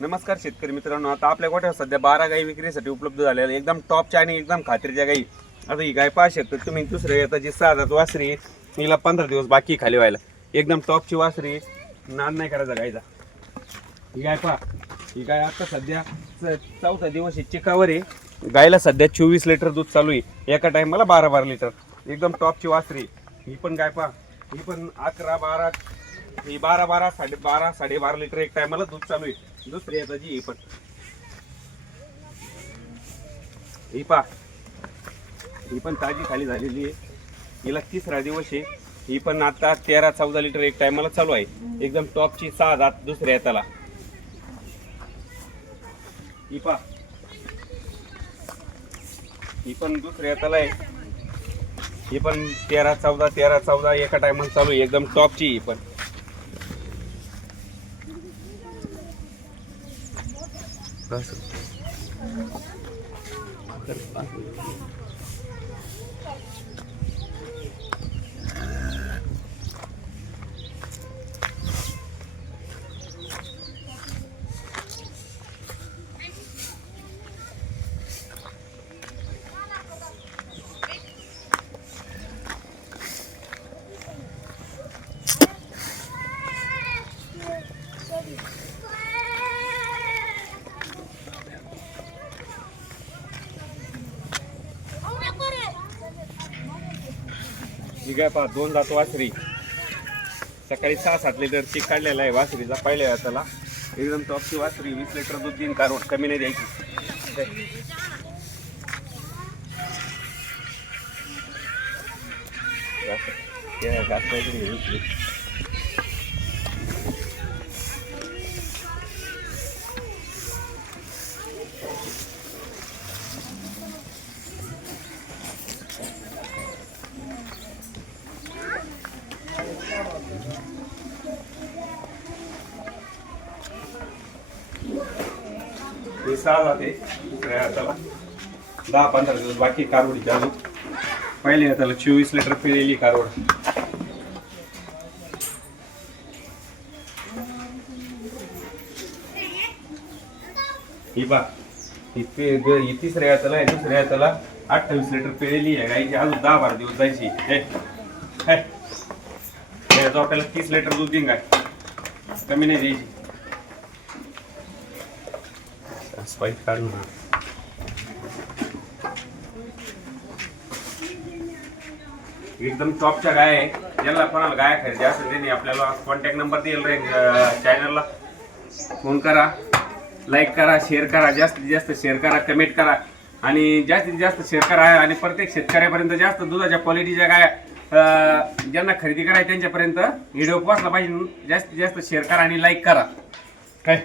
नमस्कार शेतकरी मित्रांनो, आता आपल्या गोठ्यावर सध्या 12 गाई विक्रीसाठी उपलब्ध झालेल्या एकदम टॉपच्या आणि एकदम खात्रीच्या गाई. आता ही गाय पाहू शकता तुम्ही. दुसरे आता जी 6 दात वासरी, हिला 15 दिवस बाकी खाली व्हायला. एकदम टॉपची वासरी, नाद नाही करायचा गायचा. ही गाय पहा, ही गाय आता सध्या 4था दिवस चिकावर आहे. गायला सध्या 24 लिटर दूध चालू आहे, एका टायमाला 12 लिटर. एकदम टॉपची वासरी. ही पण गाय पहा, ही पण 11-12, ही 12 साडेबारा लिटर एक टायमाला दूध चालू आहे. दुसरी आहे जी, ही पण ही पहा, ही पण ताजी खाली झालेली आहे. हिला 3रा दिवस आहे. ही पण आता 13-14 लिटर एक टायमाला चालू आहे. एकदम टॉपची 6 दात दुसऱ्या त्याला. ही पहा, ही पण दुसऱ्या त्याला आहे. ही पण 13-14 एका टायमाला चालू आहे. एकदम टॉपची ही पण. ही गाय पहा, 2 दात वासरी. सकाळी 6-7 लिटर चीक काढलेला आहे वासरीचा पहिल्या त्याला. एकदम टॉपची वासरी. 20 लिटर दूध दिन कारोड, कमी नाही द्यायची. हे 6 जाते दुसऱ्या हाताला. 10-15 दिवस बाकी कारवडीची अजून. पहिल्या हाताला 24 लिटर पिळलेली कारवड. ही बा, ही 3ऱ्या हाताला आहे. दुसऱ्या हाताला 28 लिटर पिळलेली आहे. गाईची अजून 10-12 दिवस जायची. आपल्याला 30 लिटर दूध देईन गाय, कमी नाही द्यायची. स्पाइक काढून एकदम टॉपच्या गाय आहे. ज्याला कोणाला गाय खरेदी असेल त्यांनी आपल्याला कॉन्टॅक्ट नंबर दिलेला आहे. चॅनलला फोन करा, लाईक करा, शेअर करा, जास्तीत जास्त शेअर करा, कमेंट करा आणि जास्तीत जास्त शेअर करा. आणि प्रत्येक शेतकऱ्यापर्यंत जास्त दुधाच्या क्वालिटीच्या गाय ज्यांना खरेदी करायची त्यांच्यापर्यंत व्हिडिओ पोहोचला पाहिजे. जास्तीत जास्त शेअर करा आणि लाईक करा. काय